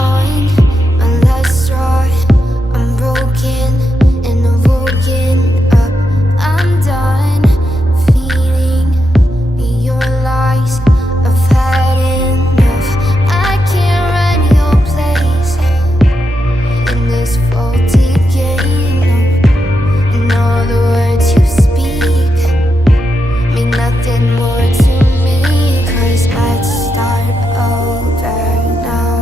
on my last straw. I'm broken and I'm woken up. I'm done feeding your lies. I've had enough. I can't run your place in this faulty game. No. And all the words you speak mean nothing more to me. 'Cause let's start over now.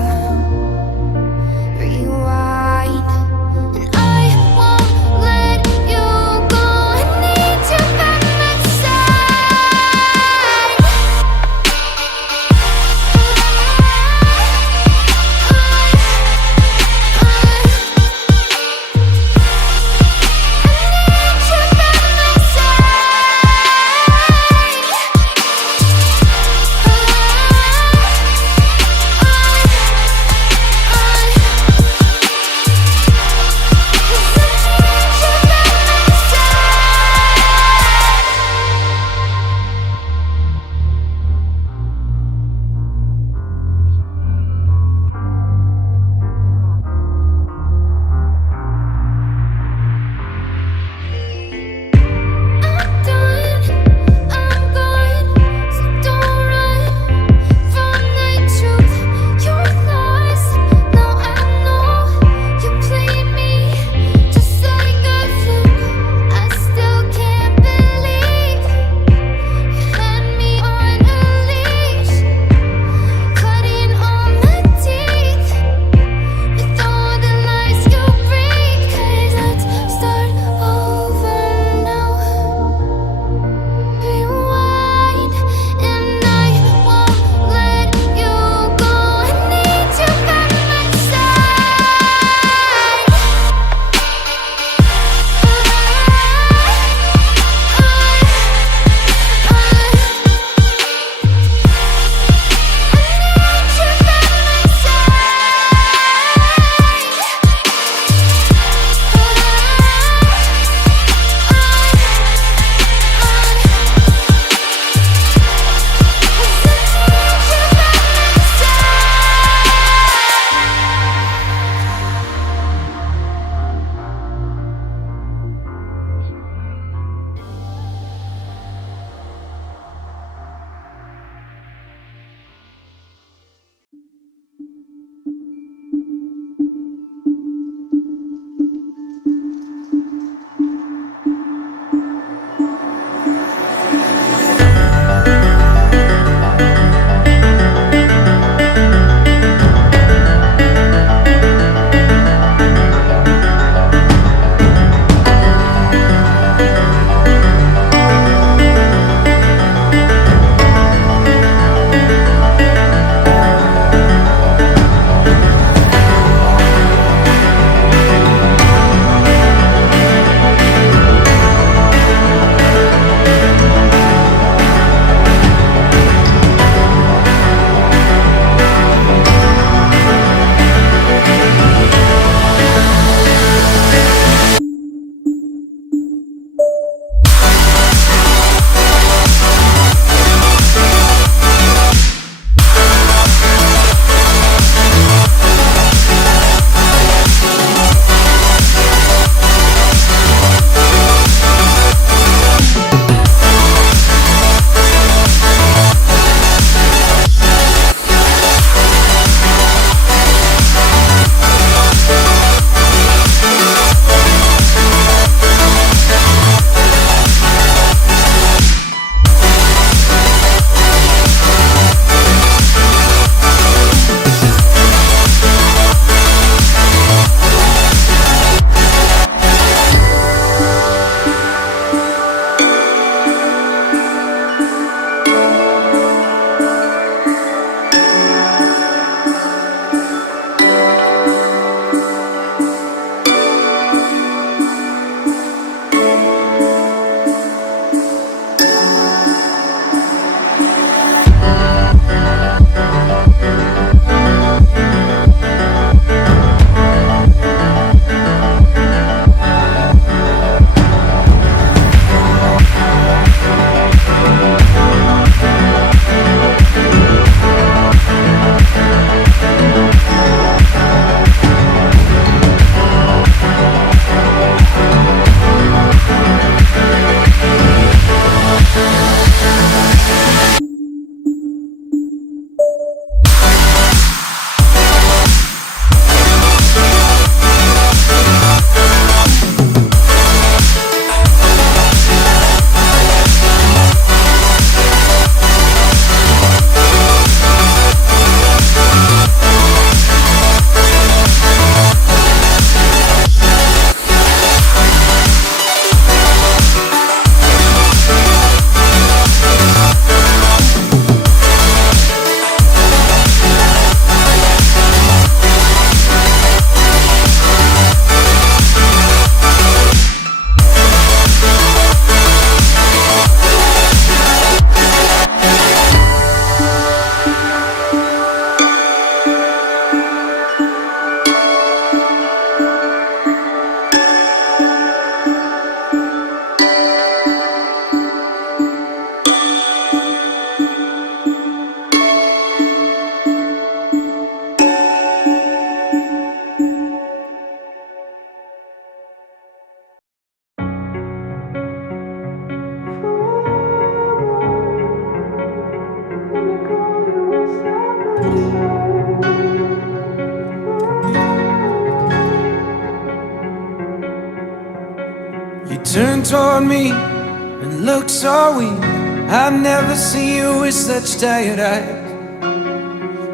Turn toward me and look so weak. I've never seen you with such tired eyes.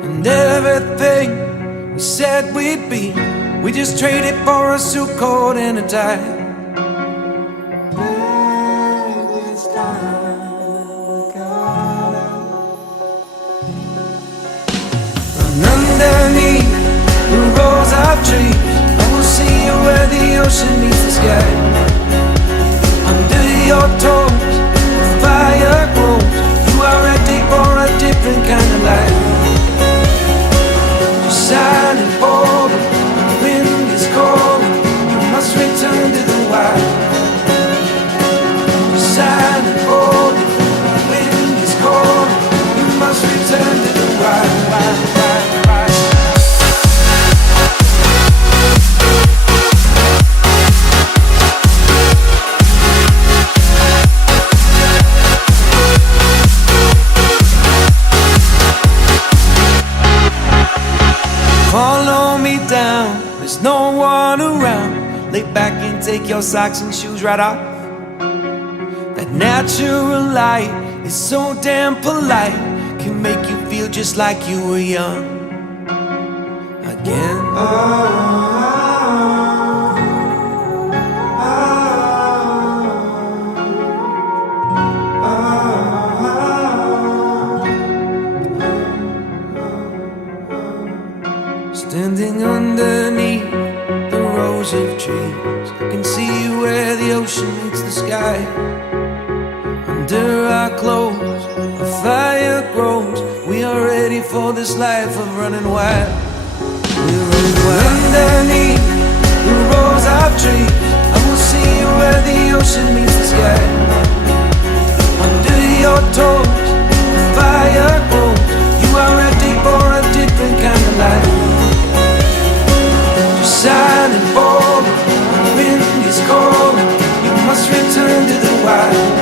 And everything we said we'd be, we just traded for a suit coat and a tie. And underneath the rows of trees, I will see you where the ocean meets the sky. Under your toes, the fire grows. You are ready for a different kind of life. You're shining bold, the wind is cold. You must return to the wild. You're shining bold, the wind is cold. You must return to the wild. Follow me down, there's no one around. Lay back and take your socks and shoes right off. That natural light is so damn polite, can make you feel just like you were young again. Standing underneath the rows of trees, I can see where the ocean meets the sky. Under our clothes, a fire grows. We are ready for this life of running wild. We're running wild. Underneath the rows of trees, I will see you where the ocean meets the sky. Under your toes, the fire grows. You are ready for a different kind of life. Shining bold, the wind is cold. You must return to the wild.